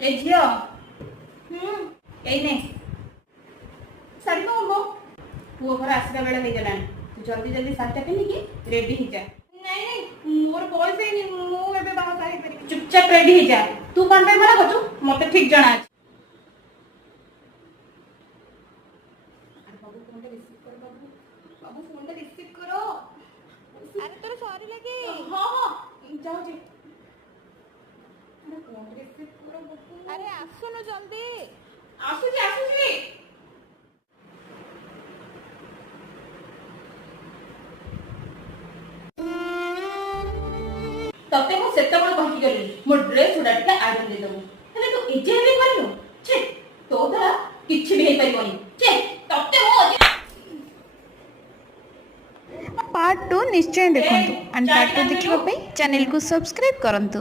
ए झियो एने साड़ी को हम पुओ घर आसला बेला हो गला तू जल्दी जल्दी साड़ी पिंधिकी रेडी हो जा। नहीं मोर बॉयस है मु एबे बाहा साड़ी परि चुपचाप रेडी हो जा। तू कोन पे मना करछु मते ठीक जଣା अछि। अरे बाबू फोन पे रिसीव कर बाबू बाबू फोन पे रिसीव करो। अरे तोर सॉरी लगे हां हां जाओ जी। अरे फोन पे रिसीव करो बाबू। अरे आसुनो जल्दी आसुजी आसुजी। तते मु सेते बड़ कहकी गली मो ड्रेस उडा टिके आइरन दे दबु हेले तू इजे भी करियो छे तो द्वारा किछि भी हे परिबनी छे तते मो पार्ट 2 निश्चय देखंतु एंड पार्ट 2 देखिबा पे चैनल को सब्सक्राइब करंतु।